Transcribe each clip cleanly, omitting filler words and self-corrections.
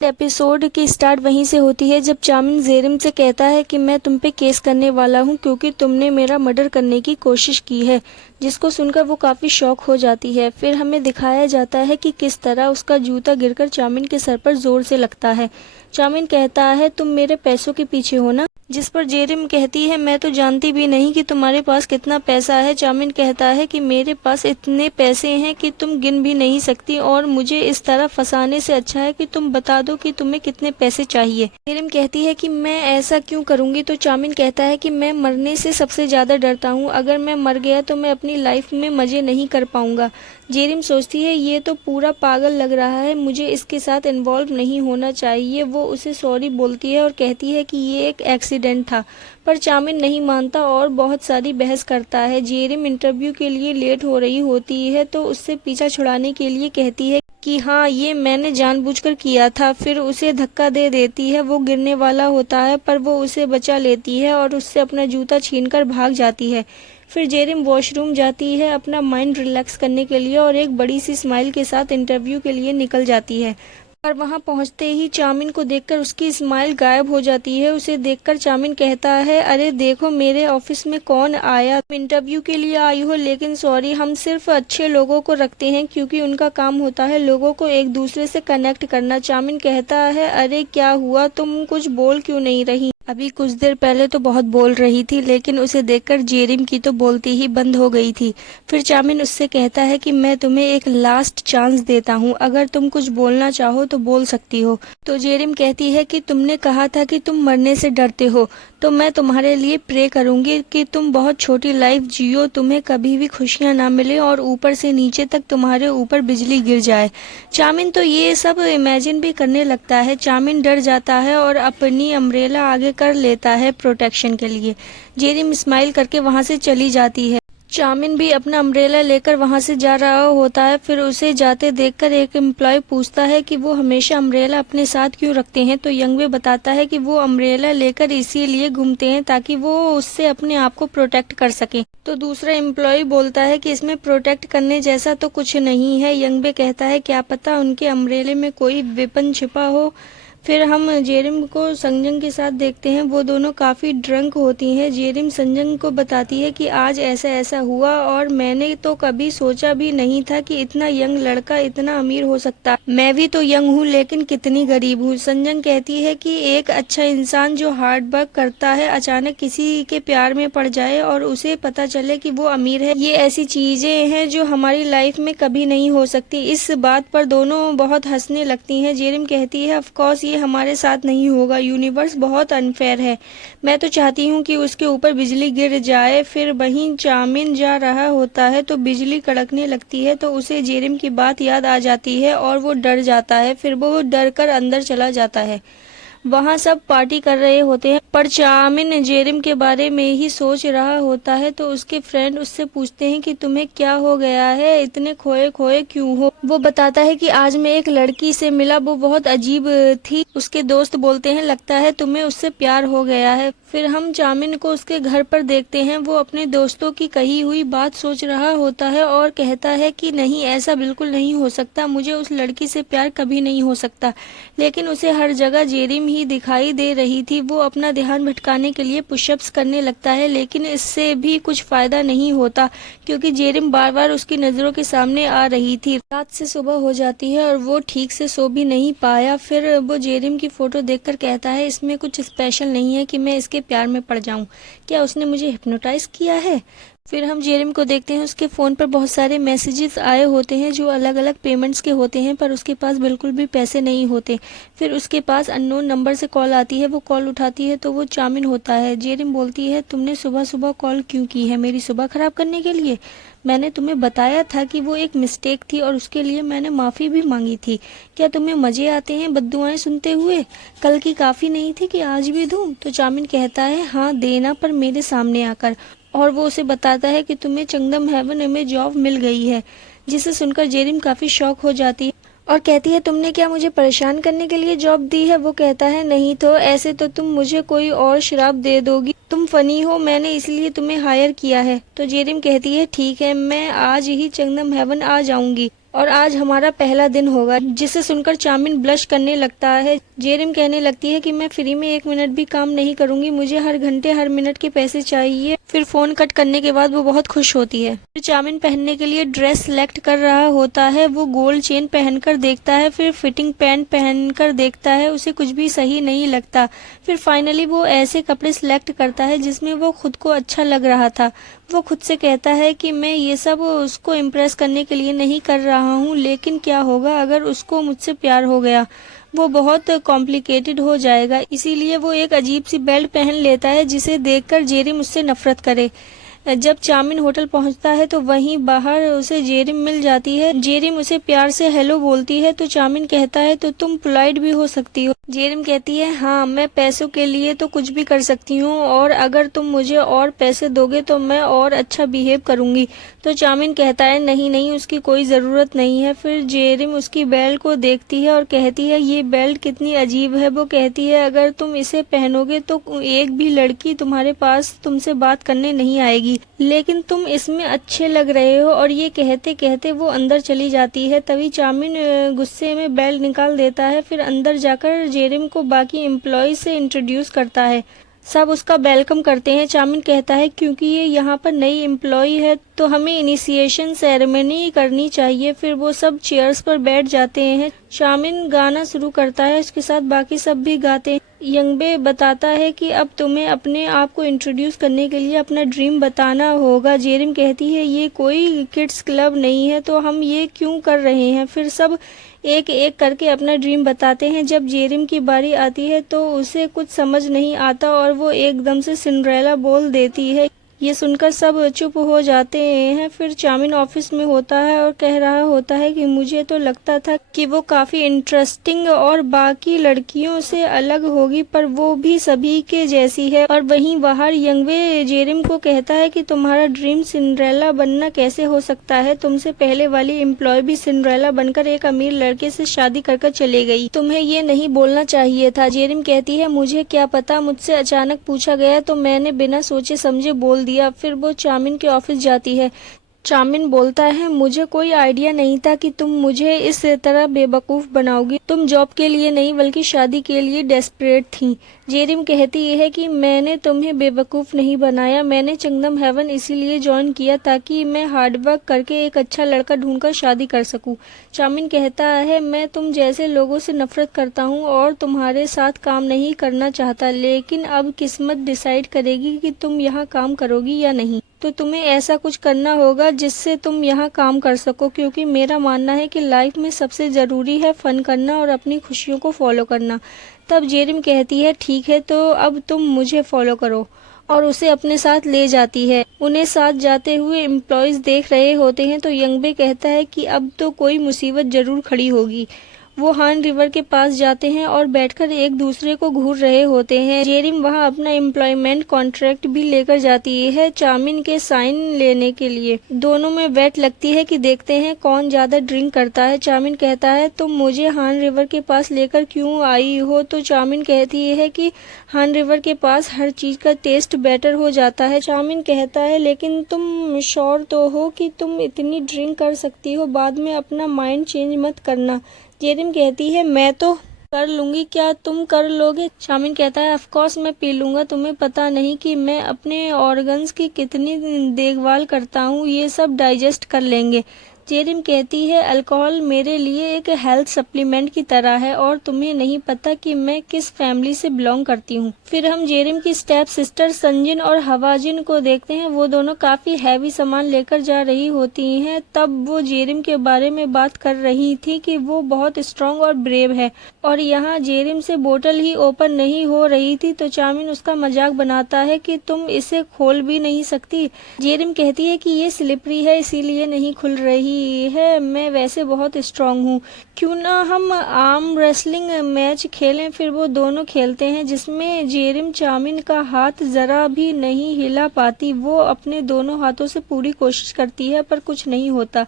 Episode की start वहीं से होती है जब चामिन जेरिम से कहता है कि मैं तुम पे केस करने वाला हूँ क्योंकि तुमने मेरा मर्डर करने की कोशिश की है, जिसको सुनकर वो काफ़ी शॉक हो जाती है। फिर हमें दिखाया जाता है कि किस तरह उसका जूता गिरकर चामिन के सर पर जोर से लगता है। चामिन कहता है तुम मेरे पैसों के पीछे हो ना, जिस पर जेरिम कहती है मैं तो जानती भी नहीं कि तुम्हारे पास कितना पैसा है। चामिन कहता है कि मेरे पास इतने पैसे हैं कि तुम गिन भी नहीं सकती और मुझे इस तरह फंसाने से अच्छा है कि तुम बता दो कि तुम्हें कितने पैसे चाहिए। जेरिम कहती है कि मैं ऐसा क्यों करूंगी, तो चामिन कहता है कि मैं मरने से सबसे ज्यादा डरता हूँ, अगर मैं मर गया तो मैं अपनी लाइफ में मजे नहीं कर पाऊंगा। जेरिम सोचती है ये तो पूरा पागल लग रहा है, मुझे इसके साथ इन्वॉल्व नहीं होना चाहिए। वो उसे सॉरी बोलती है और कहती है कि ये एक एक्सीडेंट था, पर चामिन नहीं मानता और बहुत सारी बहस करता है। जेरिम इंटरव्यू के लिए लेट हो रही होती है तो उससे पीछा छुड़ाने के लिए कहती है कि हाँ ये मैंने जानबूझकर किया था। फिर उसे धक्का दे देती है, वो गिरने वाला होता है पर वो उसे बचा लेती है और उससे अपना जूता छीनकर भाग जाती है। फिर जेरिम वॉशरूम जाती है अपना माइंड रिलैक्स करने के लिए और एक बड़ी सी स्माइल के साथ इंटरव्यू के लिए निकल जाती है। पर वहां पहुंचते ही चामिन को देखकर उसकी स्माइल गायब हो जाती है। उसे देखकर चामिन कहता है अरे देखो मेरे ऑफिस में कौन आया, तुम इंटरव्यू के लिए आई हो, लेकिन सॉरी हम सिर्फ अच्छे लोगों को रखते हैं क्योंकि उनका काम होता है लोगों को एक दूसरे से कनेक्ट करना। चामिन कहता है अरे क्या हुआ, तुम कुछ बोल क्यों नहीं रही, अभी कुछ देर पहले तो बहुत बोल रही थी, लेकिन उसे देखकर जेरिम की तो बोलती ही बंद हो गई थी। फिर चामिन उससे कहता है कि मैं तुम्हें एक लास्ट चांस देता हूँ, अगर तुम कुछ बोलना चाहो तो बोल सकती हो। तो जेरिम कहती है कि तुमने कहा था कि तुम मरने से डरते हो, तो मैं तुम्हारे लिए प्रे करूंगी कि तुम बहुत छोटी लाइफ जियो, तुम्हें कभी भी खुशियां ना मिले और ऊपर से नीचे तक तुम्हारे ऊपर बिजली गिर जाए। चामिन तो ये सब इमेजिन भी करने लगता है। चामिन डर जाता है और अपनी अम्ब्रेला आगे कर लेता है प्रोटेक्शन के लिए। जेरिम स्माइल करके वहां से चली जाती है। चामिन भी अपना अम्ब्रेला लेकर वहां से जा रहा होता है। फिर उसे जाते देखकर एक एम्प्लॉय पूछता है कि वो हमेशा अम्ब्रेला अपने साथ क्यों रखते हैं, तो यंगवे बताता है कि वो अम्ब्रेला लेकर इसीलिए घूमते हैं ताकि वो उससे अपने आप को प्रोटेक्ट कर सके। तो दूसरा एम्प्लॉय बोलता है कि इसमें प्रोटेक्ट करने जैसा तो कुछ नहीं है। यंगवे कहता है क्या पता उनके अम्ब्रेले में कोई वेपन छिपा हो। फिर हम जेरिम को संजंग के साथ देखते हैं, वो दोनों काफी ड्रंक होती हैं। जेरिम संजंग को बताती है कि आज ऐसा ऐसा हुआ और मैंने तो कभी सोचा भी नहीं था कि इतना यंग लड़का इतना अमीर हो सकता, मैं भी तो यंग हूँ लेकिन कितनी गरीब हूँ। संजंग कहती है कि एक अच्छा इंसान जो हार्ड वर्क करता है अचानक किसी के प्यार में पड़ जाए और उसे पता चले कि वो अमीर है, ये ऐसी चीजें हैं जो हमारी लाइफ में कभी नहीं हो सकती। इस बात पर दोनों बहुत हंसने लगती हैं। जेरिम कहती है ऑफ कोर्स ये हमारे साथ नहीं होगा, यूनिवर्स बहुत अनफेयर है, मैं तो चाहती हूँ कि उसके ऊपर बिजली गिर जाए। फिर वहीं चामिन जा रहा होता है तो बिजली कड़कने लगती है, तो उसे जेरिम की बात याद आ जाती है और वो डर जाता है। फिर वो डर कर अंदर चला जाता है। वहाँ सब पार्टी कर रहे होते हैं पर चामिन जेरिम के बारे में ही सोच रहा होता है। तो उसके फ्रेंड उससे पूछते हैं कि तुम्हें क्या हो गया है, इतने खोए खोए क्यों हो। वो बताता है कि आज मैं एक लड़की से मिला, वो बहुत अजीब थी। उसके दोस्त बोलते हैं लगता है तुम्हें उससे प्यार हो गया है। फिर हम चामिन को उसके घर पर देखते हैं, वो अपने दोस्तों की कही हुई बात सोच रहा होता है और कहता है कि नहीं ऐसा बिल्कुल नहीं हो सकता, मुझे उस लड़की से प्यार कभी नहीं हो सकता। लेकिन उसे हर जगह जेरिम ही दिखाई दे रही थी। वो अपना ध्यान भटकाने के लिए पुशअप्स करने लगता है, लेकिन इससे भी कुछ फायदा नहीं होता क्योंकि जेरिम बार बार उसकी नजरों के सामने आ रही थी। रात से सुबह हो जाती है और वो ठीक से सो भी नहीं पाया। फिर वो जेरिम की फोटो देखकर कहता है इसमें कुछ स्पेशल नहीं है कि मैं इसके प्यार में पड़ जाऊं, क्या उसने मुझे हिप्नोटाइज किया है। फिर हम जेरिम को देखते हैं, उसके फ़ोन पर बहुत सारे मैसेजेस आए होते हैं जो अलग अलग पेमेंट्स के होते हैं, पर उसके पास बिल्कुल भी पैसे नहीं होते। फिर उसके पास अननोन नंबर से कॉल आती है, वो कॉल उठाती है तो वो चामिन होता है। जेरिम बोलती है तुमने सुबह सुबह कॉल क्यों की है, मेरी सुबह खराब करने के लिए। मैंने तुम्हें बताया था कि वो एक मिस्टेक थी और उसके लिए मैंने माफ़ी भी मांगी थी। क्या तुम्हें मज़े आते हैं बद्दुआएं सुनते हुए, कल की काफ़ी नहीं थी कि आज भी दूं। तो चामिन कहता है हाँ देना, पर मेरे सामने आकर। और वो उसे बताता है कि तुम्हें चंगदम हेवन में जॉब मिल गई है, जिसे सुनकर जेरिम काफी शॉक हो जाती है और कहती है तुमने क्या मुझे परेशान करने के लिए जॉब दी है। वो कहता है नहीं तो ऐसे तो तुम मुझे कोई और शराब दे दोगी, तुम फनी हो, मैंने इसलिए तुम्हें हायर किया है। तो जेरिम कहती है ठीक है मैं आज ही चंगदम हेवन आ जाऊंगी। और आज हमारा पहला दिन होगा। जिसे सुनकर चामिन ब्लश करने लगता है। जेरिम कहने लगती है कि मैं फ्री में 1 मिनट भी काम नहीं करूंगी, मुझे हर घंटे हर मिनट के पैसे चाहिए। फिर फोन कट करने के बाद वो बहुत खुश होती है। फिर चामिन पहनने के लिए ड्रेस सेलेक्ट कर रहा होता है। वो गोल्ड चेन पहनकर देखता है, फिर फिटिंग पैंट पहनकर देखता है, उसे कुछ भी सही नहीं लगता। फिर फाइनली वो ऐसे कपड़े सिलेक्ट करता है जिसमें वो खुद को अच्छा लग रहा था। वो खुद से कहता है कि मैं ये सब उसको इम्प्रेस करने के लिए नहीं कर रहा हूँ, लेकिन क्या होगा अगर उसको मुझसे प्यार हो गया, वो बहुत कॉम्प्लिकेटेड हो जाएगा। इसीलिए वो एक अजीब सी बेल्ट पहन लेता है जिसे देखकर जेरिम उससे नफरत करे। जब चामिन होटल पहुंचता है तो वहीं बाहर उसे जेरिम मिल जाती है। जेरिम उसे प्यार से हेलो बोलती है तो चामिन कहता है तो तुम पोलाइट भी हो सकती हो। जेरिम कहती है हाँ, मैं पैसों के लिए तो कुछ भी कर सकती हूँ और अगर तुम मुझे और पैसे दोगे तो मैं और अच्छा बिहेव करूंगी। तो चामिन कहता है नहीं नहीं, उसकी कोई ज़रूरत नहीं है। फिर जेरिम उसकी बेल्ट को देखती है और कहती है ये बेल्ट कितनी अजीब है। वो कहती है अगर तुम इसे पहनोगे तो एक भी लड़की तुम्हारे पास तुमसे बात करने नहीं आएगी, लेकिन तुम इसमें अच्छे लग रहे हो। और ये कहते कहते वो अंदर चली जाती है। तभी चामिन गुस्से में बेल्ट निकाल देता है। फिर अंदर जाकर जेरिम को बाकी एम्प्लॉय से इंट्रोड्यूस करता है। सब उसका वेलकम करते हैं। चामिन कहता है क्योंकि ये यहाँ पर नई एम्प्लॉय है तो हमें इनिशिएशन सेरेमनी करनी चाहिए। फिर वो सब चेयर्स पर बैठ जाते हैं। चामिन गाना शुरू करता है, उसके साथ बाकी सब भी गाते हैं। यंगबे बताता है कि अब तुम्हें अपने आप को इंट्रोड्यूस करने के लिए अपना ड्रीम बताना होगा। जेरिम कहती है ये कोई किड्स क्लब नहीं है तो हम ये क्यों कर रहे हैं। फिर सब एक एक करके अपना ड्रीम बताते हैं। जब जेरिम की बारी आती है तो उसे कुछ समझ नहीं आता और वो एकदम से सिंड्रेला बोल देती है। ये सुनकर सब चुप हो जाते हैं। फिर चामिन ऑफिस में होता है और कह रहा होता है कि मुझे तो लगता था कि वो काफी इंटरेस्टिंग और बाकी लड़कियों से अलग होगी, पर वो भी सभी के जैसी है। और वहीं बाहर यंगवे जेरिम को कहता है कि तुम्हारा ड्रीम सिंड्रेला बनना कैसे हो सकता है, तुमसे पहले वाली एम्प्लॉय भी सिंड्रेला बनकर एक अमीर लड़के से शादी कर चले गई, तुम्हें ये नहीं बोलना चाहिए था। जेरिम कहती है मुझे क्या पता, मुझसे अचानक पूछा गया तो मैंने बिना सोचे समझे बोल दिया। फिर वो चामिन के ऑफिस जाती है। चामिन बोलता है मुझे कोई आइडिया नहीं था कि तुम मुझे इस तरह बेवकूफ बनाओगी, तुम जॉब के लिए नहीं बल्कि शादी के लिए डेस्परेट थी। जेरिम कहती है कि मैंने तुम्हें बेवकूफ नहीं बनाया, मैंने चंगदम हेवन इसीलिए ज्वाइन किया ताकि मैं हार्डवर्क करके एक अच्छा लड़का ढूंढकर शादी कर सकूं। चामिन कहता है मैं तुम जैसे लोगों से नफरत करता हूं और तुम्हारे साथ काम नहीं करना चाहता, लेकिन अब किस्मत डिसाइड करेगी कि तुम यहाँ काम करोगी या नहीं। तो तुम्हें ऐसा कुछ करना होगा जिससे तुम यहाँ काम कर सको, क्योंकि मेरा मानना है कि लाइफ में सबसे ज़रूरी है फन करना और अपनी खुशियों को फॉलो करना। तब जेरिम कहती है ठीक है तो अब तुम मुझे फॉलो करो, और उसे अपने साथ ले जाती है। उन्हें साथ जाते हुए एम्प्लॉयज देख रहे होते हैं तो यंगबे कहता है कि अब तो कोई मुसीबत जरूर खड़ी होगी। वो हान रिवर के पास जाते हैं और बैठकर एक दूसरे को घूर रहे होते हैं। जेरिम वहां अपना एम्प्लॉयमेंट कॉन्ट्रैक्ट भी लेकर जाती है चामिन के साइन लेने के लिए। दोनों में बेट लगती है कि देखते हैं कौन ज्यादा ड्रिंक करता है। चामिन कहता है तुम मुझे हान रिवर के पास लेकर क्यों आई हो। तो चामिन कहती है कि हान रिवर के पास हर चीज का टेस्ट बेटर हो जाता है। चामिन कहता है लेकिन तुम श्योर तो हो कि तुम इतनी ड्रिंक कर सकती हो, बाद में अपना माइंड चेंज मत करना। जेरिम कहती है मैं तो कर लूंगी, क्या तुम कर लोगे। चामिन कहता है ऑफ कोर्स मैं पी लूंगा, तुम्हें पता नहीं कि मैं अपने ऑर्गन्स की कितनी देखभाल करता हूँ, ये सब डाइजेस्ट कर लेंगे। जेरिम कहती है अल्कोहल मेरे लिए एक हेल्थ सप्लीमेंट की तरह है और तुम्हें नहीं पता कि मैं किस फैमिली से बिलोंग करती हूँ। फिर हम जेरिम की स्टेप सिस्टर संजिन और हवाजिन को देखते हैं। वो दोनों काफी हैवी सामान लेकर जा रही होती हैं। तब वो जेरिम के बारे में बात कर रही थी कि वो बहुत स्ट्रांग और ब्रेव है, और यहाँ जेरिम से बोतल ही ओपन नहीं हो रही थी तो चामिन उसका मजाक बनाता है कि तुम इसे खोल भी नहीं सकती। जेरिम कहती है कि ये स्लिपरी है इसीलिए नहीं खुल रही है, मैं वैसे बहुत स्ट्रांग हूँ, क्यों ना हम आर्म रेसलिंग मैच खेलें। फिर वो दोनों खेलते हैं जिसमें जेरिम चामिन का हाथ जरा भी नहीं हिला पाती। वो अपने दोनों हाथों से पूरी कोशिश करती है पर कुछ नहीं होता,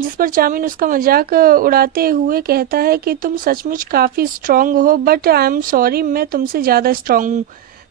जिस पर चामिन उसका मजाक उड़ाते हुए कहता है कि तुम सचमुच काफी स्ट्रांग हो, बट आई एम सॉरी मैं तुमसे ज्यादा स्ट्रांग हूँ।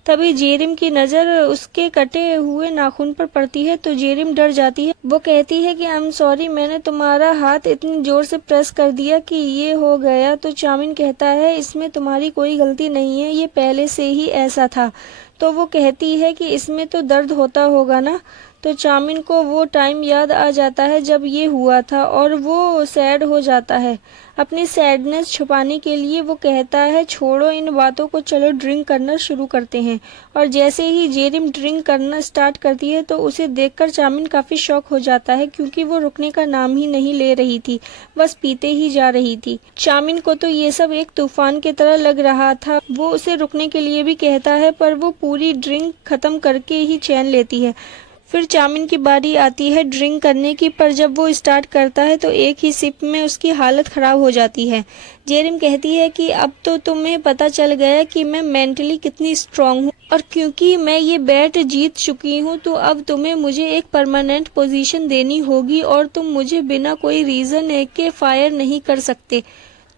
तभी जेरिम की नज़र उसके कटे हुए नाखून पर पड़ती है तो जेरिम डर जाती है। वो कहती है कि आई एम सॉरी, मैंने तुम्हारा हाथ इतनी ज़ोर से प्रेस कर दिया कि ये हो गया। तो चाउमिन कहता है इसमें तुम्हारी कोई गलती नहीं है, ये पहले से ही ऐसा था। तो वो कहती है कि इसमें तो दर्द होता होगा ना। तो चाउमिन को वो टाइम याद आ जाता है जब ये हुआ था और वो सैड हो जाता है। अपनी सैडनेस छुपाने के लिए वो कहता है छोड़ो इन बातों को, चलो ड्रिंक करना शुरू करते हैं। और जैसे ही जेरिम ड्रिंक करना स्टार्ट करती है तो उसे देखकर चाउमिन काफ़ी शॉक हो जाता है, क्योंकि वो रुकने का नाम ही नहीं ले रही थी, बस पीते ही जा रही थी। चाउमिन को तो ये सब एक तूफान की तरह लग रहा था। वो उसे रुकने के लिए भी कहता है पर वो पूरी ड्रिंक खत्म करके ही चैन लेती है। फिर चाउमिन की बारी आती है ड्रिंक करने की, पर जब वो स्टार्ट करता है तो एक ही सिप में उसकी हालत ख़राब हो जाती है। जेरिम कहती है कि अब तो तुम्हें पता चल गया कि मैं मेंटली कितनी स्ट्रांग हूँ, और क्योंकि मैं ये बैट जीत चुकी हूँ तो अब तुम्हें मुझे एक परमानेंट पोजीशन देनी होगी और तुम मुझे बिना कोई रीज़न के फायर नहीं कर सकते।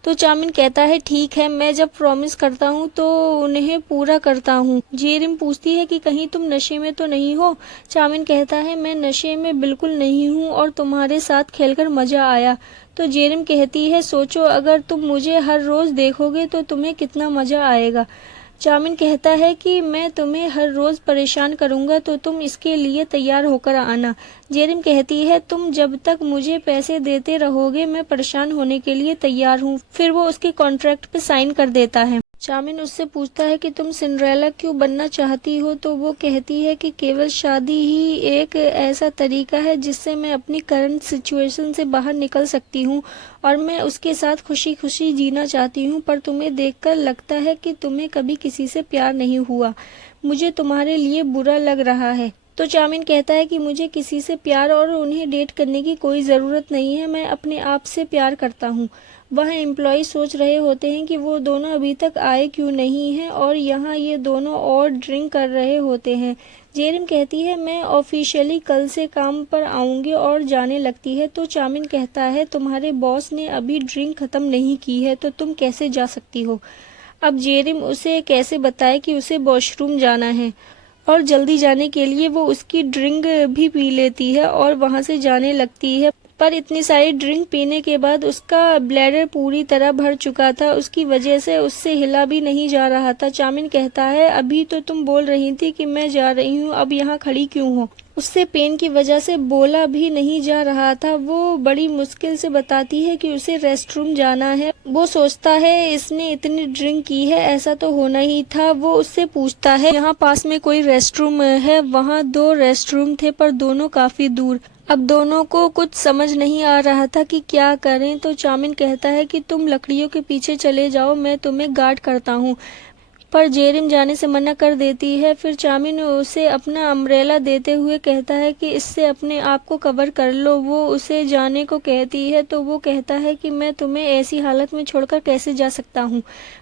तो चाउमिन कहता है ठीक है, मैं जब प्रॉमिस करता हूँ तो उन्हें पूरा करता हूँ। जेरिम पूछती है कि कहीं तुम नशे में तो नहीं हो। चाउमिन कहता है मैं नशे में बिल्कुल नहीं हूँ और तुम्हारे साथ खेलकर मज़ा आया। तो जेरिम कहती है सोचो अगर तुम मुझे हर रोज़ देखोगे तो तुम्हें कितना मज़ा आएगा। चाउमिन कहता है कि मैं तुम्हें हर रोज़ परेशान करूंगा तो तुम इसके लिए तैयार होकर आना। जेरिम कहती है तुम जब तक मुझे पैसे देते रहोगे मैं परेशान होने के लिए तैयार हूँ। फिर वो उसके कॉन्ट्रैक्ट पे साइन कर देता है। चाउमिन उससे पूछता है कि तुम सिंड्रेला क्यों बनना चाहती हो। तो वो कहती है कि केवल शादी ही एक ऐसा तरीका है जिससे मैं अपनी करंट सिचुएशन से बाहर निकल सकती हूँ और मैं उसके साथ खुशी खुशी जीना चाहती हूँ। पर तुम्हें देखकर लगता है कि तुम्हें कभी किसी से प्यार नहीं हुआ। मुझे तुम्हारे लिए बुरा लग रहा है। तो चाउमिन कहता है कि मुझे किसी से प्यार और उन्हें डेट करने की कोई ज़रूरत नहीं है, मैं अपने आप से प्यार करता हूँ। वह एम्प्लॉय सोच रहे होते हैं कि वो दोनों अभी तक आए क्यों नहीं हैं और यहाँ ये दोनों और ड्रिंक कर रहे होते हैं। जेरिम कहती है मैं ऑफिशियली कल से काम पर आऊँगी और जाने लगती है। तो चाउमिन कहता है तुम्हारे बॉस ने अभी ड्रिंक ख़त्म नहीं की है तो तुम कैसे जा सकती हो। अब जेरिम उसे कैसे बताए कि उसे वॉशरूम जाना है और जल्दी जाने के लिए वो उसकी ड्रिंक भी पी लेती है और वहाँ से जाने लगती है। पर इतनी सारी ड्रिंक पीने के बाद उसका ब्लैडर पूरी तरह भर चुका था, उसकी वजह से उससे हिला भी नहीं जा रहा था। चाउमिन कहता है अभी तो तुम बोल रही थी कि मैं जा रही हूँ, अब यहाँ खड़ी क्यों हो। उससे पेन की वजह से बोला भी नहीं जा रहा था। वो बड़ी मुश्किल से बताती है कि उसे रेस्टरूम जाना है। वो सोचता है इसने इतनी ड्रिंक की है, ऐसा तो होना ही था। वो उससे पूछता है यहाँ पास में कोई रेस्टरूम है। वहाँ 2 रेस्टरूम थे पर दोनों काफी दूर। अब दोनों को कुछ समझ नहीं आ रहा था कि क्या करें। तो चाउमिन कहता है कि तुम लकड़ियों के पीछे चले जाओ, मैं तुम्हें गार्ड करता हूँ। पर जेरिम जाने से मना कर देती है। फिर चाउमिन उसे अपना अम्ब्रेला देते हुए कहता है कि इससे अपने आप को कवर कर लो। वो उसे जाने को कहती है तो वो कहता है कि मैं तुम्हें ऐसी हालत में छोड़कर कैसे जा सकता हूँ।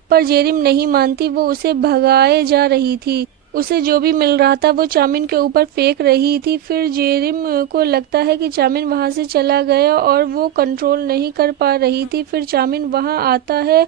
पर जेरिम नहीं मानती, वो उसे भगाए जा रही थी। उसे जो भी मिल रहा था वो चाउमिन के ऊपर फेंक रही थी। फिर जेरिम को लगता है कि चाउमिन वहां से चला गया और वो कंट्रोल नहीं कर पा रही थी। फिर चाउमिन वहां आता है।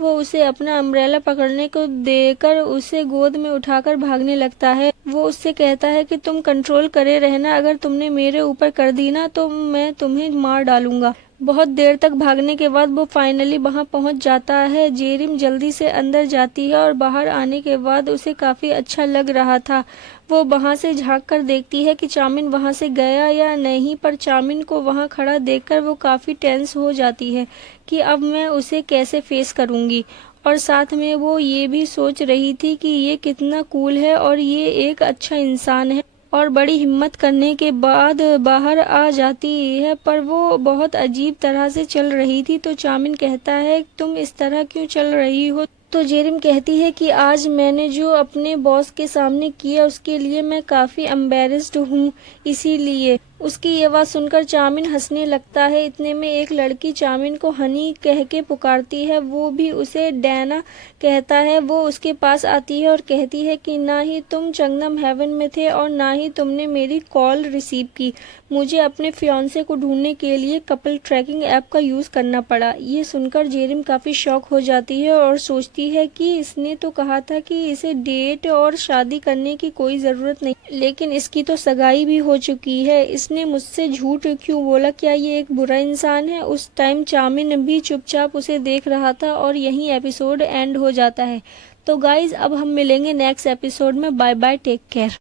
वो उसे अपना अम्ब्रेला पकड़ने को देकर उसे गोद में उठाकर भागने लगता है। वो उससे कहता है कि तुम कंट्रोल करे रहना, अगर तुमने मेरे ऊपर कर दी ना तो मैं तुम्हें मार डालूंगा। बहुत देर तक भागने के बाद वो फाइनली वहां पहुंच जाता है। जेरिम जल्दी से अंदर जाती है और बाहर आने के बाद उसे काफी अच्छा लग रहा था। वो वहां से झांक कर देखती है कि चाउमिन वहां से गया या नहीं, पर चाउमिन को वहां खड़ा देखकर वो काफी टेंस हो जाती है कि अब मैं उसे कैसे फेस करूंगी। और साथ में वो ये भी सोच रही थी कि ये कितना कूल है और ये एक अच्छा इंसान है, और बड़ी हिम्मत करने के बाद बाहर आ जाती है। पर वो बहुत अजीब तरह से चल रही थी। तो चाउमिन कहता है तुम इस तरह क्यों चल रही हो। तो जेरिम कहती है कि आज मैंने जो अपने बॉस के सामने किया उसके लिए मैं काफ़ी एम्बेरस्ड हूँ, इसीलिए। उसकी ये बात सुनकर चाउमिन हंसने लगता है। इतने में एक लड़की चाउमिन को हनी कह के पुकारती है। वो भी उसे डैना कहता है। वो उसके पास आती है और कहती है कि ना ही तुम चंगनम हेवन में थे और ना ही तुमने मेरी कॉल रिसीव की। मुझे अपने फियांसे को ढूंढने के लिए कपल ट्रैकिंग ऐप का यूज़ करना पड़ा। ये सुनकर जेरिम काफ़ी शॉक हो जाती है और सोचती है कि इसने तो कहा था कि इसे डेट और शादी करने की कोई ज़रूरत नहीं, लेकिन इसकी तो सगाई भी हो चुकी है। इसने मुझसे झूठ क्यों बोला? क्या ये एक बुरा इंसान है? उस टाइम चाउमिन भी चुपचाप उसे देख रहा था और यहीं एपिसोड एंड हो जाता है। तो गाइज अब हम मिलेंगे नेक्स्ट एपिसोड में। Bye bye, take care.